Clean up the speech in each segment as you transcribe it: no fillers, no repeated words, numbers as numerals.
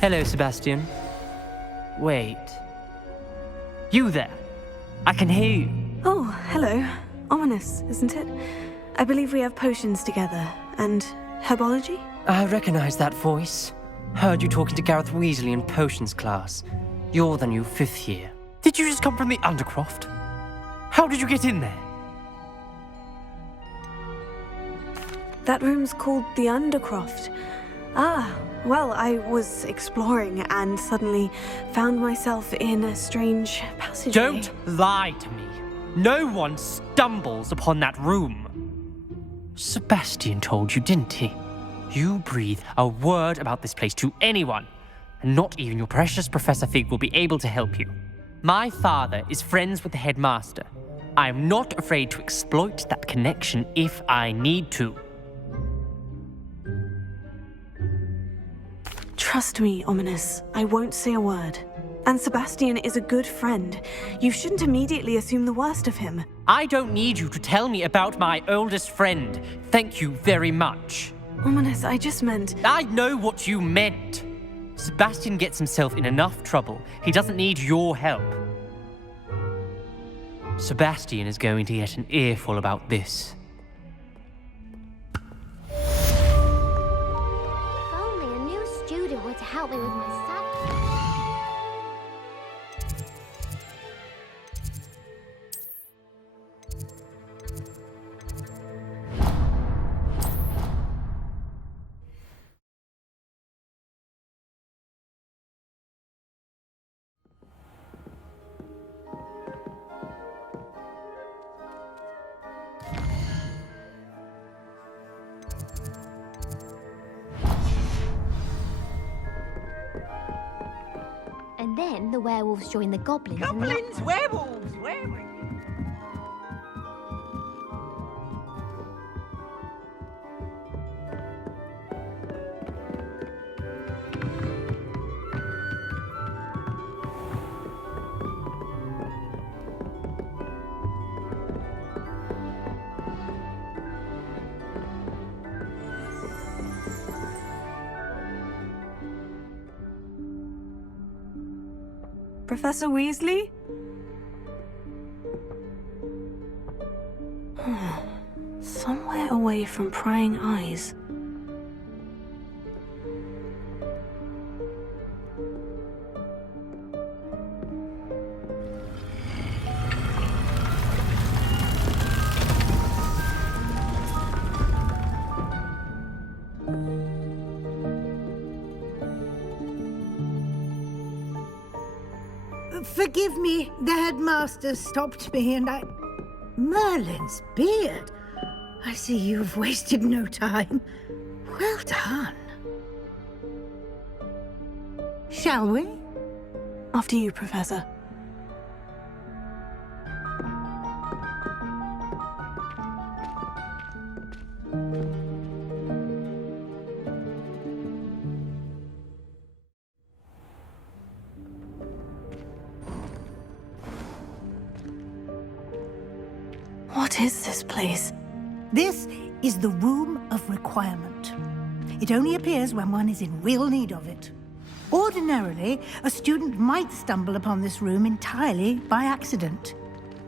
Hello, Sebastian. Wait. You there? I can hear you. Oh, hello. Ominous, isn't it? I believe we have potions together. And herbology? I recognize that voice. Heard you talking to Gareth Weasley in potions class. You're the new 5th year. Did you just come from the Undercroft? How did you get in there? That room's called the Undercroft. Ah, well, I was exploring and suddenly found myself in a strange passageway. Don't lie to me. No one stumbles upon that room. Sebastian told you, didn't he? You breathe a word about this place to anyone, and not even your precious Professor Fig will be able to help you. My father is friends with the headmaster. I am not afraid to exploit that connection if I need to. Trust me, Ominous. I won't say a word. And Sebastian is a good friend. You shouldn't immediately assume the worst of him. I don't need you to tell me about my oldest friend. Thank you very much. Ominous, I just meant... I know what you meant. Sebastian gets himself in enough trouble. He doesn't need your help. Sebastian is going to get an earful about this. If only a new student were to help me with my subject. And then the werewolves join the goblins. Goblins, werewolves, Professor Weasley? Somewhere away from prying eyes. Forgive me, the headmaster stopped me and I... Merlin's beard. I see you've wasted no time. Well done. Shall we? After you, Professor. What is this place? This is the Room of Requirement. It only appears when one is in real need of it. Ordinarily, a student might stumble upon this room entirely by accident.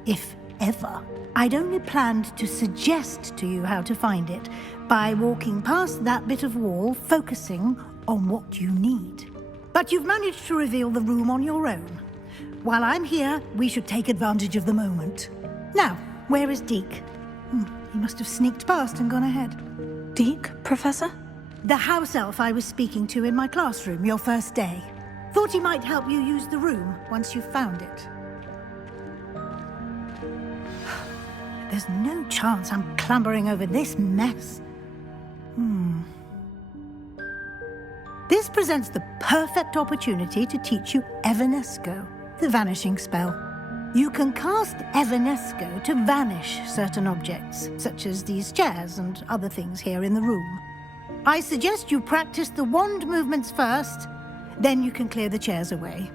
If ever. I'd only planned to suggest to you how to find it by walking past that bit of wall, focusing on what you need. But you've managed to reveal the room on your own. While I'm here, we should take advantage of the moment. Now, where is Deke? He must have sneaked past and gone ahead. Deke, Professor? The house elf I was speaking to in my classroom your first day. Thought he might help you use the room once you found it. There's no chance I'm clambering over this mess. This presents the perfect opportunity to teach you Evanesco, the vanishing spell. You can cast Evanesco to vanish certain objects, such as these chairs and other things here in the room. I suggest you practice the wand movements first, then you can clear the chairs away.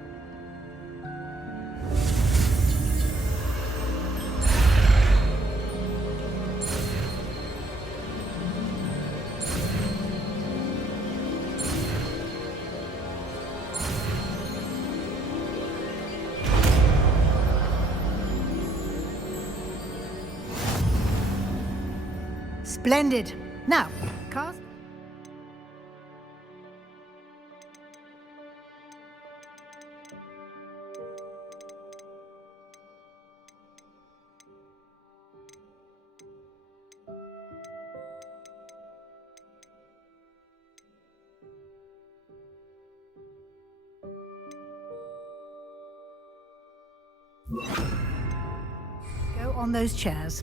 Splendid. Now, cast. Go on those chairs.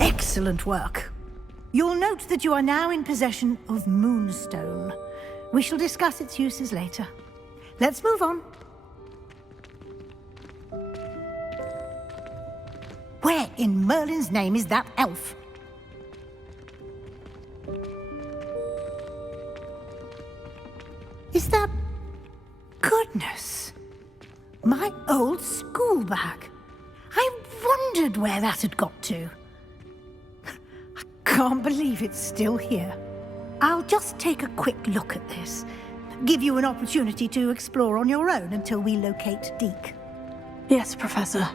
Excellent work. You'll note that you are now in possession of Moonstone. We shall discuss its uses later. Let's move on. Where in Merlin's name is that elf? Is that... Goodness! My old school bag. I wondered where that had got to. I can't believe it's still here. I'll just take a quick look at this. Give you an opportunity to explore on your own until we locate Deke. Yes, Professor.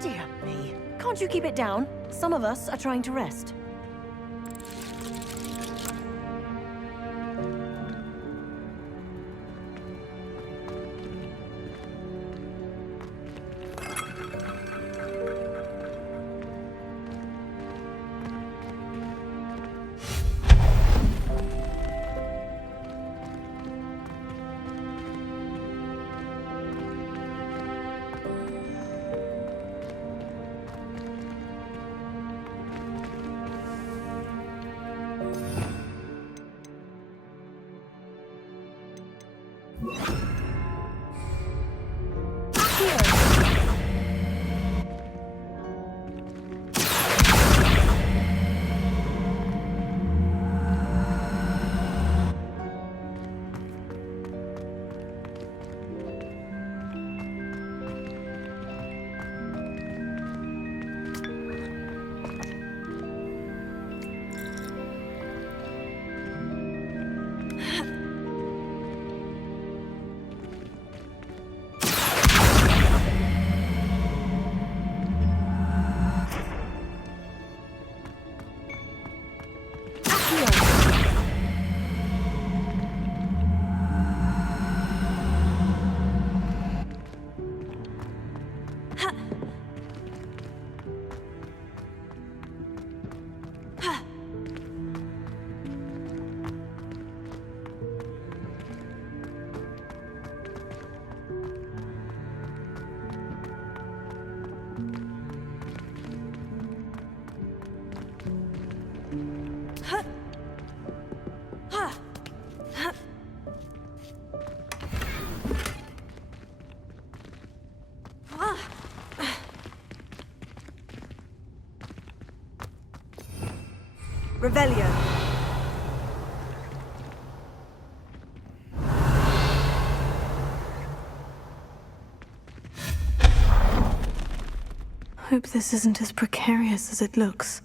Dear me. Can't you keep it down? Some of us are trying to rest. Revelio. Hope this isn't as precarious as it looks.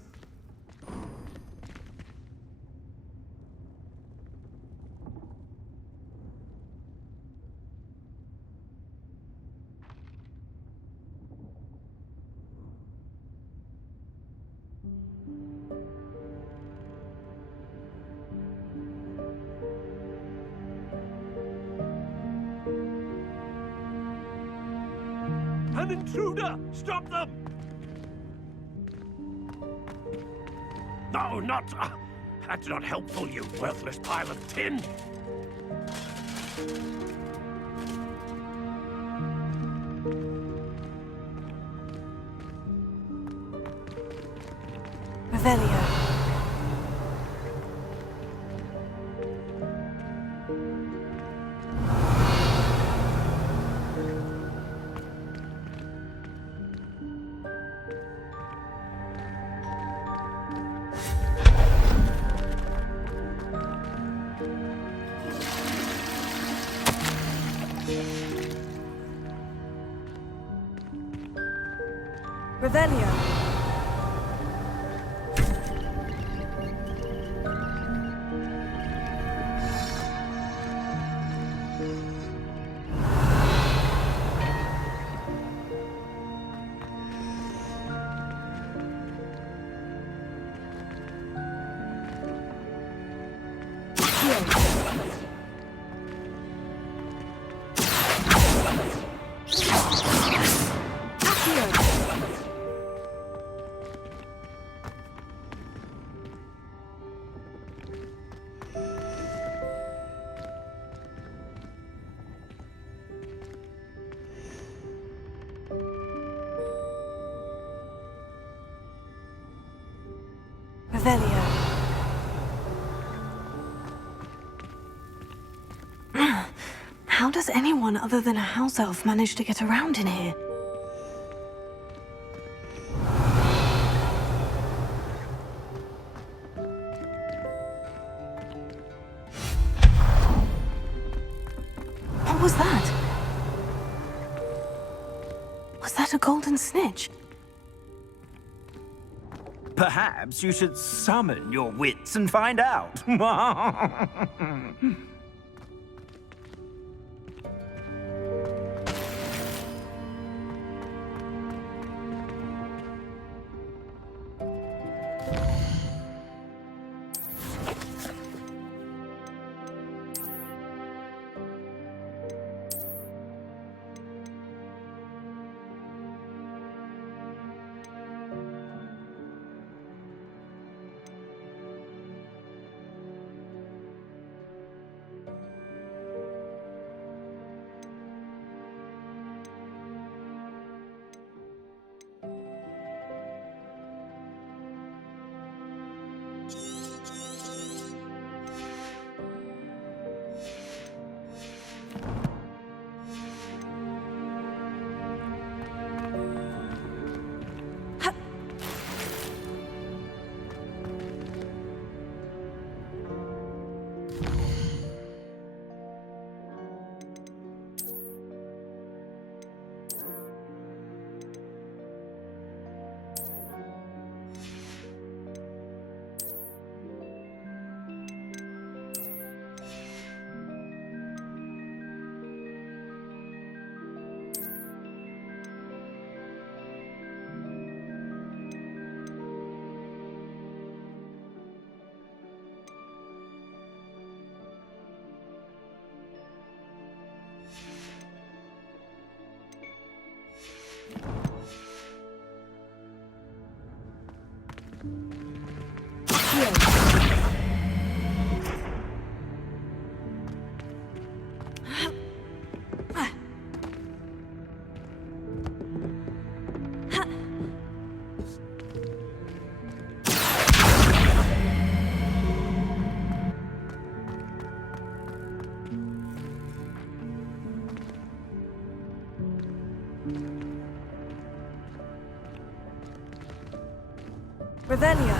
An intruder! Stop them! No, not... that's not helpful, you worthless pile of tin! Revelio. Revelio. Revelio. How does anyone other than a house elf manage to get around in here? What was that? Was that a golden snitch? Perhaps you should summon your wits and find out. Revelio.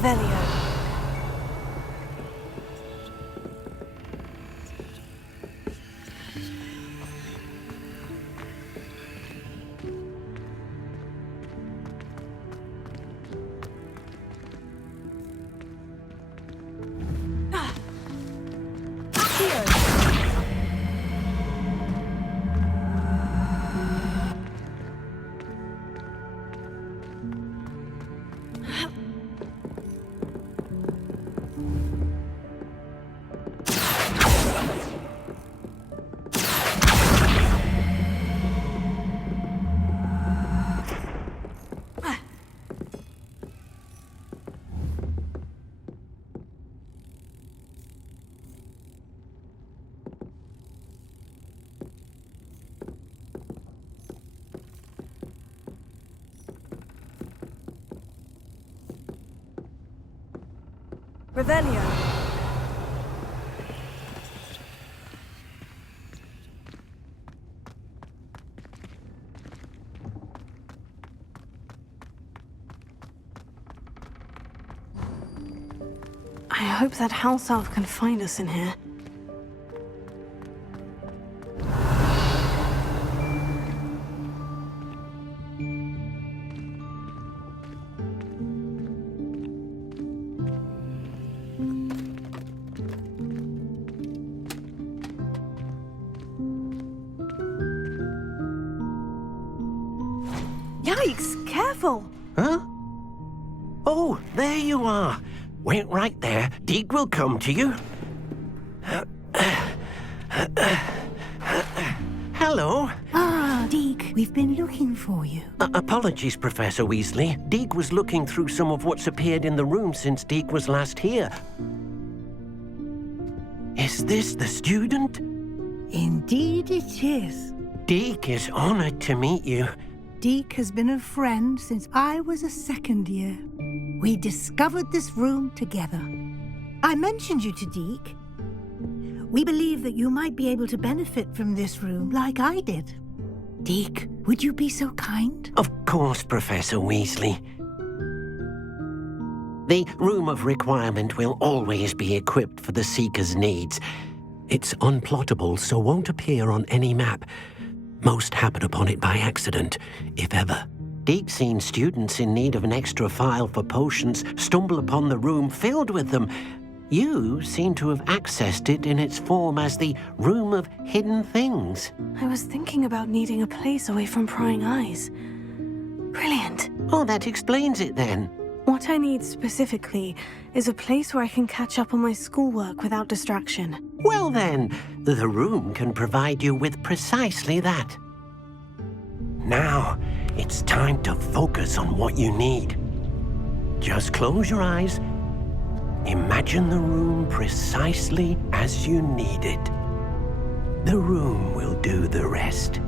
Revelio. Revelio. I hope that house elf can find us in here. Yikes! Careful! Huh? Oh, there you are. Wait right there. Deek will come to you. Hello. Ah, Deke, we've been looking for you. Apologies, Professor Weasley. Deek was looking through some of what's appeared in the room since Deek was last here. Is this the student? Indeed it is. Deek is honored to meet you. Deke has been a friend since I was a second year. We discovered this room together. I mentioned you to Deke. We believe that you might be able to benefit from this room like I did. Deke, would you be so kind? Of course, Professor Weasley. The Room of Requirement will always be equipped for the Seeker's needs. It's unplottable, so won't appear on any map. Most happen upon it by accident, if ever. Deke's seen students in need of an extra file for potions stumble upon the room filled with them. You seem to have accessed it in its form as the Room of Hidden Things. I was thinking about needing a place away from prying eyes. Brilliant. Oh, that explains it then. What I need specifically is a place where I can catch up on my schoolwork without distraction. Well then, the room can provide you with precisely that. Now, it's time to focus on what you need. Just close your eyes. Imagine the room precisely as you need it. The room will do the rest.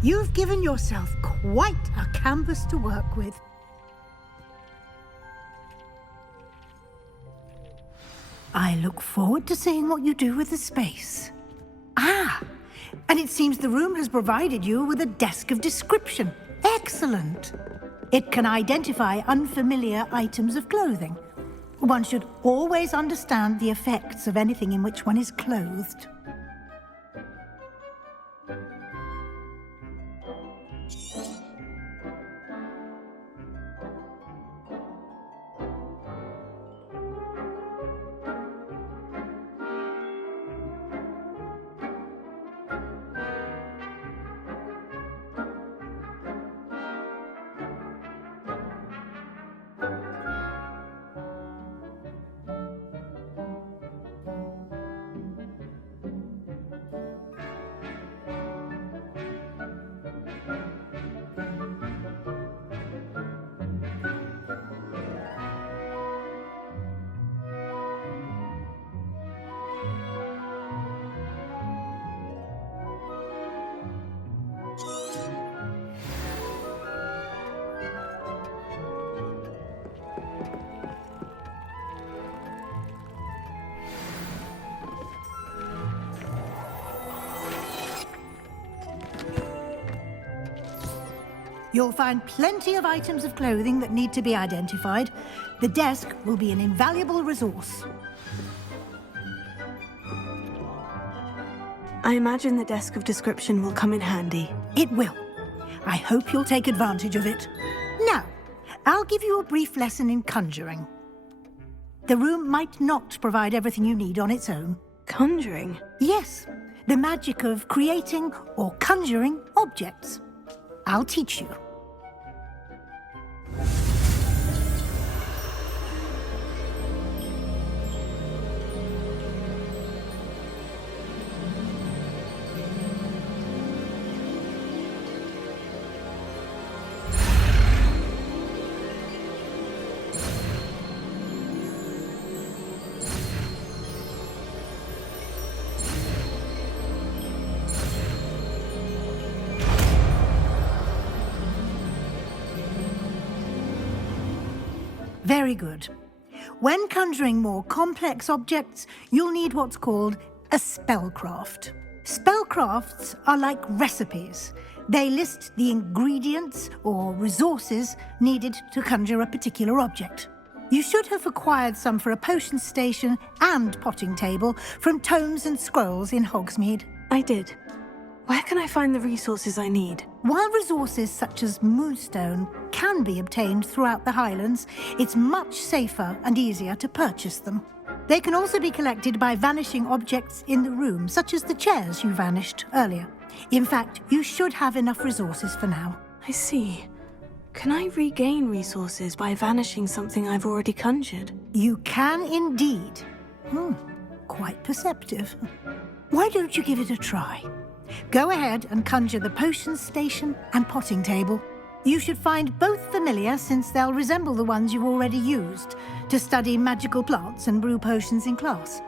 You've given yourself quite a canvas to work with. I look forward to seeing what you do with the space. Ah, and it seems the room has provided you with a desk of description. Excellent. It can identify unfamiliar items of clothing. One should always understand the effects of anything in which one is clothed. You'll find plenty of items of clothing that need to be identified. The desk will be an invaluable resource. I imagine the desk of description will come in handy. It will. I hope you'll take advantage of it. Now, I'll give you a brief lesson in conjuring. The room might not provide everything you need on its own. Conjuring? Yes, the magic of creating or conjuring objects. I'll teach you. Very good. When conjuring more complex objects, you'll need what's called a spellcraft. Spellcrafts are like recipes. They list the ingredients or resources needed to conjure a particular object. You should have acquired some for a potion station and potting table from tomes and scrolls in Hogsmeade. I did. Where can I find the resources I need? While resources such as moonstone can be obtained throughout the Highlands, it's much safer and easier to purchase them. They can also be collected by vanishing objects in the room, such as the chairs you vanished earlier. In fact, you should have enough resources for now. I see. Can I regain resources by vanishing something I've already conjured? You can indeed. Quite perceptive. Why don't you give it a try? Go ahead and conjure the potion station and potting table. You should find both familiar, since they'll resemble the ones you've already used to study magical plants and brew potions in class.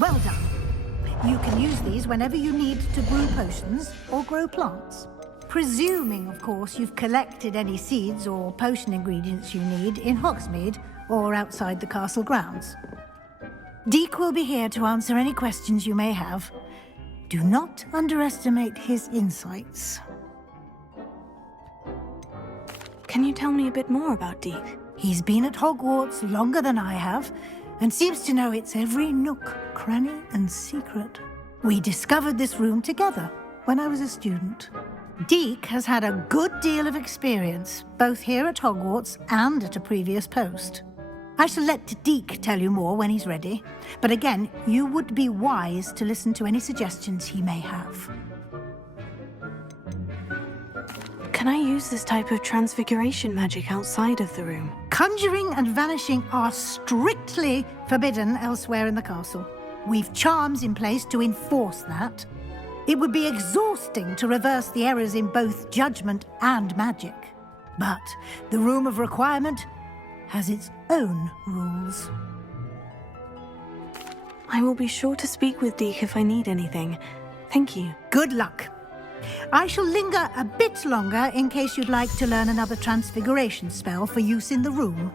Well done. You can use these whenever you need to brew potions or grow plants. Presuming, of course, you've collected any seeds or potion ingredients you need in Hogsmeade or outside the castle grounds. Deek will be here to answer any questions you may have. Do not underestimate his insights. Can you tell me a bit more about Deek? He's been at Hogwarts longer than I have, and seems to know its every nook, cranny, and secret. We discovered this room together, when I was a student. Deke has had a good deal of experience, both here at Hogwarts and at a previous post. I shall let Deke tell you more when he's ready, but again, you would be wise to listen to any suggestions he may have. Can I use this type of transfiguration magic outside of the room? Conjuring and vanishing are strictly forbidden elsewhere in the castle. We've charms in place to enforce that. It would be exhausting to reverse the errors in both judgment and magic. But the Room of Requirement has its own rules. I will be sure to speak with Deke if I need anything. Thank you. Good luck. I shall linger a bit longer in case you'd like to learn another transfiguration spell for use in the room.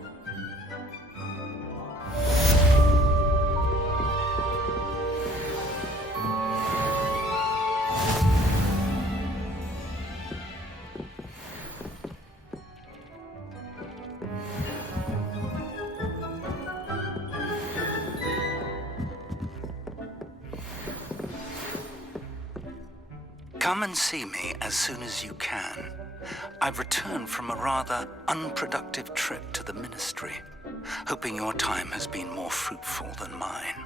Come and see me as soon as you can. I've returned from a rather unproductive trip to the Ministry, hoping your time has been more fruitful than mine.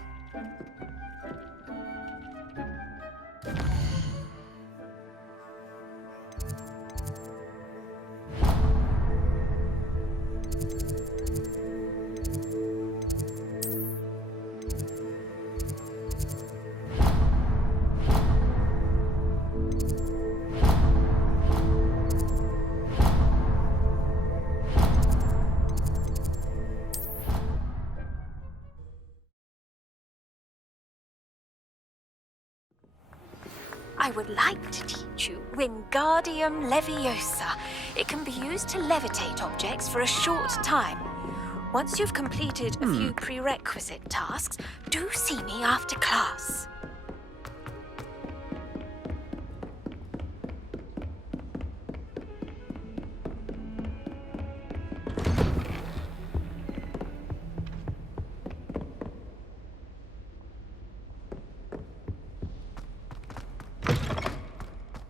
I would like to teach you Wingardium Leviosa. It can be used to levitate objects for a short time. Once you've completed a few prerequisite tasks, do see me after class.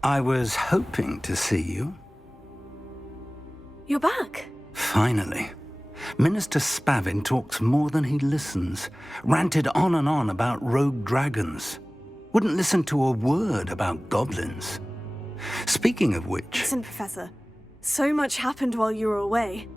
I was hoping to see you. You're back. Finally. Minister Spavin talks more than he listens. Ranted on and on about rogue dragons. Wouldn't listen to a word about goblins. Speaking of which... Listen, Professor. So much happened while you were away.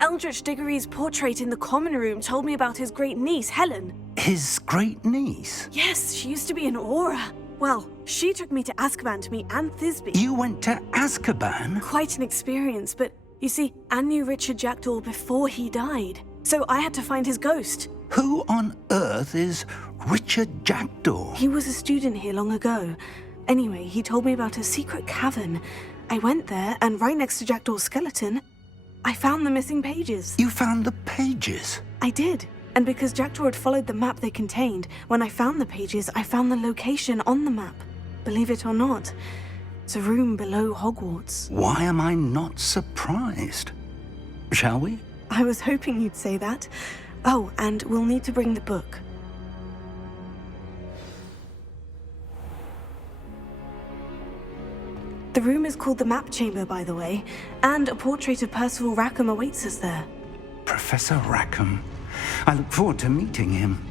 Eldritch Diggory's portrait in the common room told me about his great niece, Helen. His great niece? Yes, she used to be an aura. Well, she took me to Azkaban to meet Anne Thisbe. You went to Azkaban? Quite an experience, but you see, Anne knew Richard Jackdaw before he died. So I had to find his ghost. Who on earth is Richard Jackdaw? He was a student here long ago. Anyway, he told me about a secret cavern. I went there, and right next to Jackdaw's skeleton, I found the missing pages. You found the pages? I did. And because Jackdaw had followed the map they contained, when I found the pages, I found the location on the map. Believe it or not, it's a room below Hogwarts. Why am I not surprised? Shall we? I was hoping you'd say that. Oh, and we'll need to bring the book. The room is called the Map Chamber, by the way, and a portrait of Percival Rackham awaits us there. Professor Rackham. I look forward to meeting him.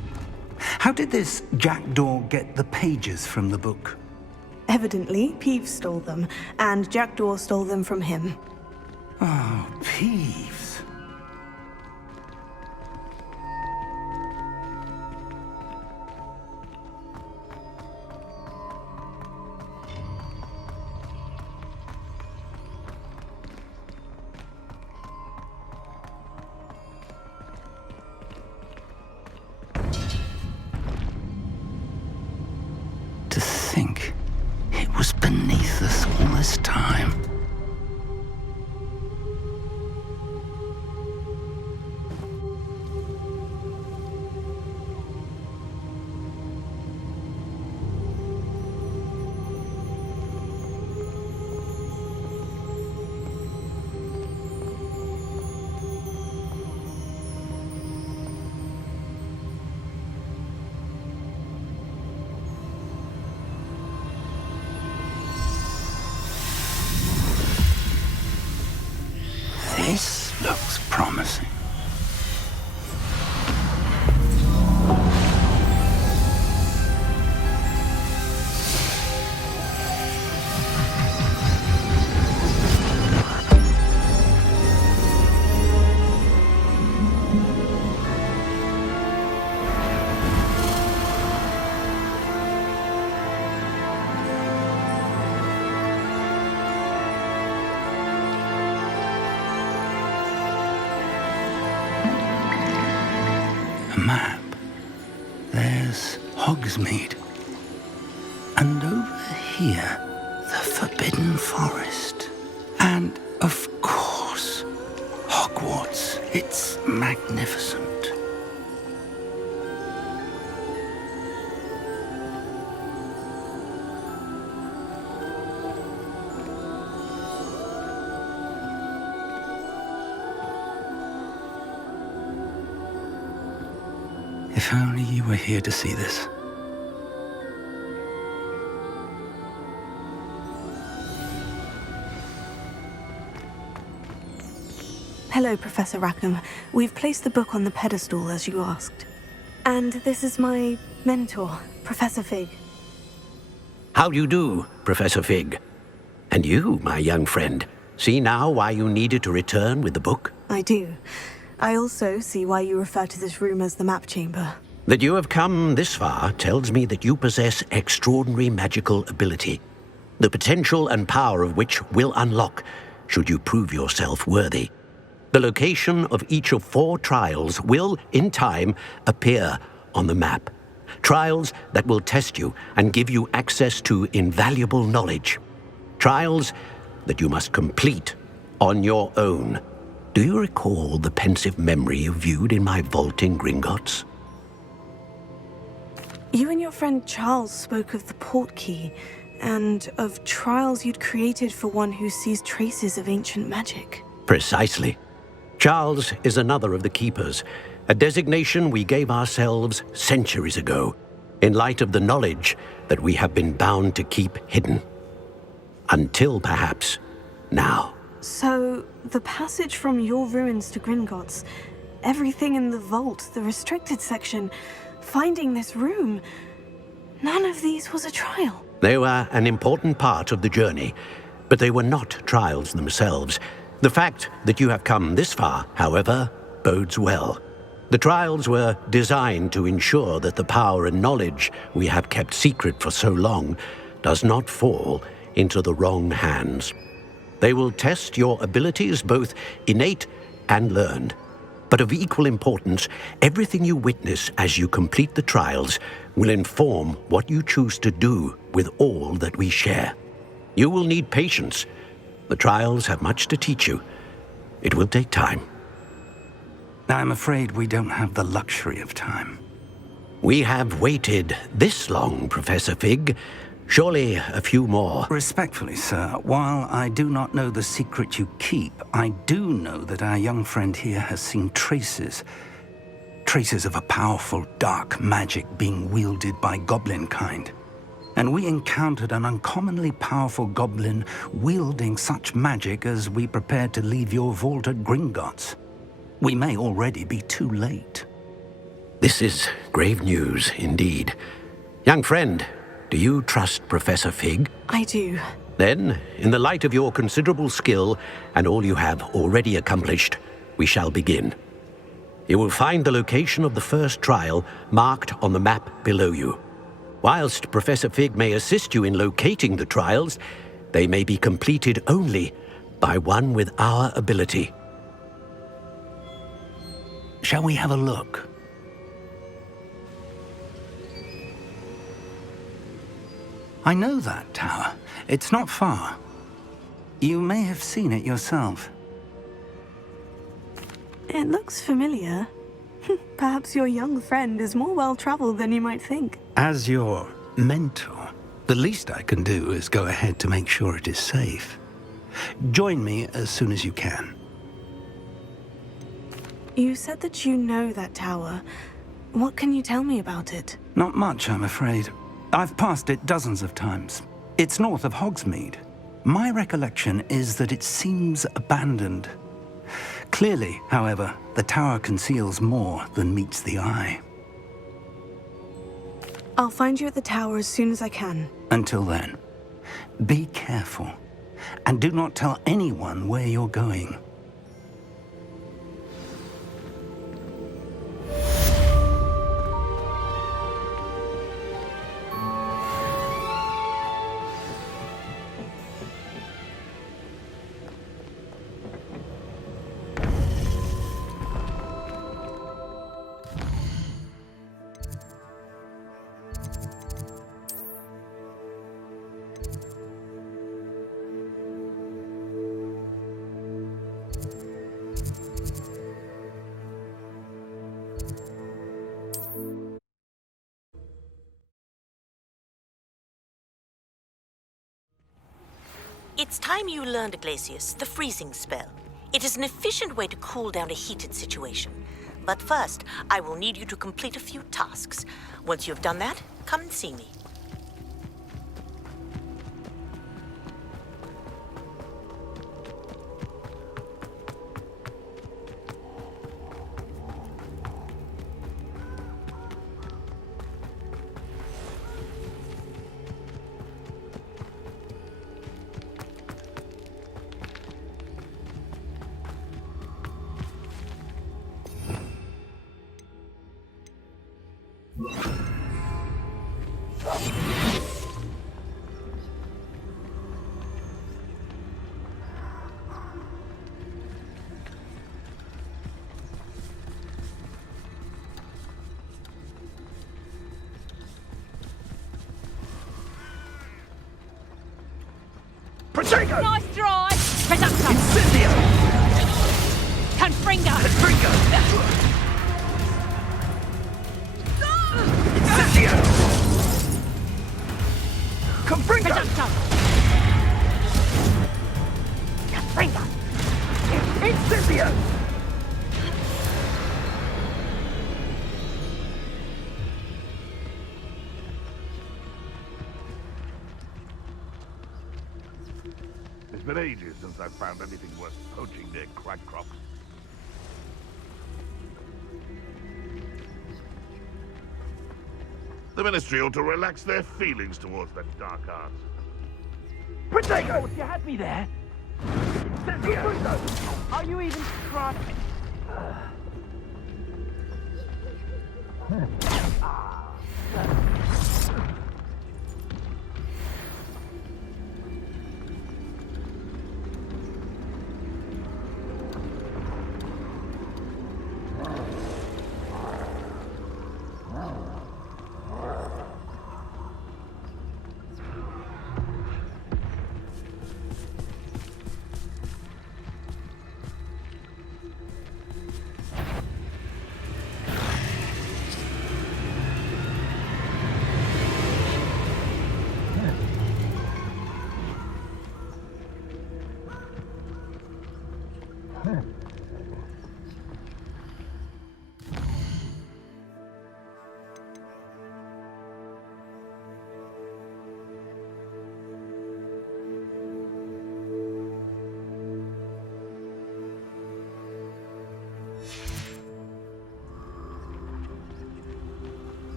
How did this Jackdaw get the pages from the book? Evidently, Peeves stole them, and Jackdaw stole them from him. Oh, Peeves. To think it was beneath us all this time. looks promising. A map. There's Hogsmeade. And over here, the Forbidden Forest. And, of course, Hogwarts. It's magnificent. If only you were here to see this. Hello, Professor Rackham. We've placed the book on the pedestal as you asked. And this is my mentor, Professor Fig. How do you do, Professor Fig? And you, my young friend, see now why you needed to return with the book? I do. I also see why you refer to this room as the map chamber. That you have come this far tells me that you possess extraordinary magical ability, the potential and power of which will unlock should you prove yourself worthy. The location of each of 4 trials will, in time, appear on the map. Trials that will test you and give you access to invaluable knowledge. Trials that you must complete on your own. Do you recall the pensive memory you viewed in my vault in Gringotts? You and your friend Charles spoke of the portkey, and of trials you'd created for one who sees traces of ancient magic. Precisely. Charles is another of the Keepers, a designation we gave ourselves centuries ago, in light of the knowledge that we have been bound to keep hidden. Until, perhaps, now. So, the passage from your ruins to Gringotts, everything in the vault, the restricted section, finding this room, none of these was a trial. They were an important part of the journey, but they were not trials themselves. The fact that you have come this far, however, bodes well. The trials were designed to ensure that the power and knowledge we have kept secret for so long does not fall into the wrong hands. They will test your abilities, both innate and learned. But of equal importance, everything you witness as you complete the trials will inform what you choose to do with all that we share. You will need patience. The trials have much to teach you. It will take time. I'm afraid we don't have the luxury of time. We have waited this long, Professor Fig. Surely a few more. Respectfully, sir, while I do not know the secret you keep, I do know that our young friend here has seen traces of a powerful dark magic being wielded by goblin kind. And we encountered an uncommonly powerful goblin wielding such magic as we prepared to leave your vault at Gringotts. We may already be too late. This is grave news indeed. Young friend, do you trust Professor Fig? I do. Then, in the light of your considerable skill and all you have already accomplished, we shall begin. You will find the location of the first trial marked on the map below you. Whilst Professor Fig may assist you in locating the trials, they may be completed only by one with our ability. Shall we have a look? I know that tower. It's not far. You may have seen it yourself. It looks familiar. Perhaps your young friend is more well-traveled than you might think. As your mentor, the least I can do is go ahead to make sure it is safe. Join me as soon as you can. You said that you know that tower. What can you tell me about it? Not much, I'm afraid. I've passed it dozens of times. It's north of Hogsmeade. My recollection is that it seems abandoned. Clearly, however, the tower conceals more than meets the eye. I'll find you at the tower as soon as I can. Until then, be careful, and do not tell anyone where you're going. It's time you learned, Glacius, the freezing spell. It is an efficient way to cool down a heated situation. But first, I will need you to complete a few tasks. Once you've done that, come and see me. Protego! Nice try! Reducto! Incendio! Confringo! Confringo! Incendio! Confringo! Reducto! Confringo! Incendio! It's been ages since I've found anything worth poaching near Cragcroft. The Ministry ought to relax their feelings towards the dark arts. Protego! You had me there. Incendio! Are you even trying?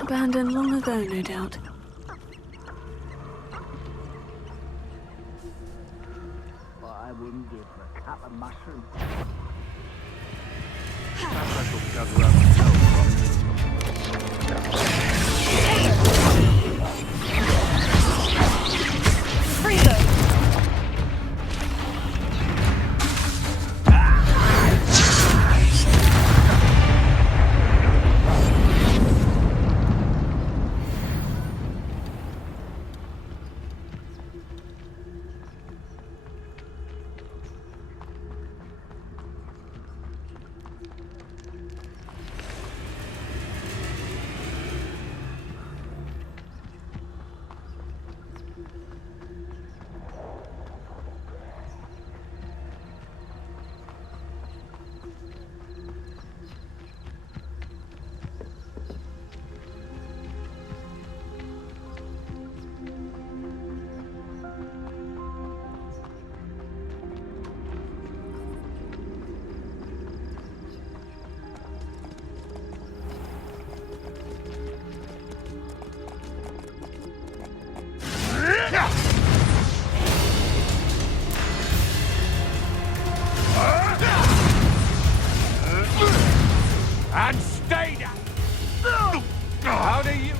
Abandoned long ago, no doubt. What I wouldn't give for a cup of mushrooms. Perhaps I shall gather out the town properly. And stay down! How do you...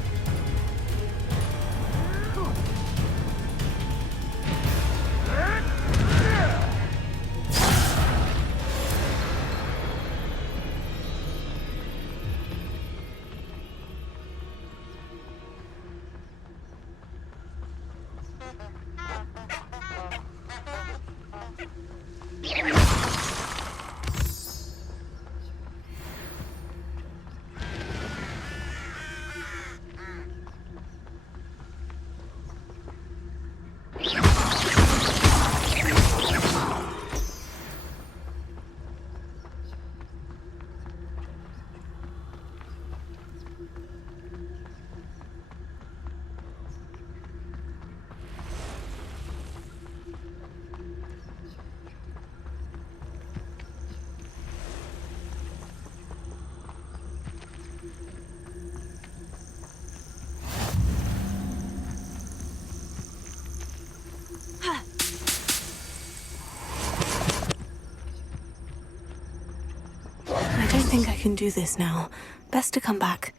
I don't think I can do this now. Best to come back.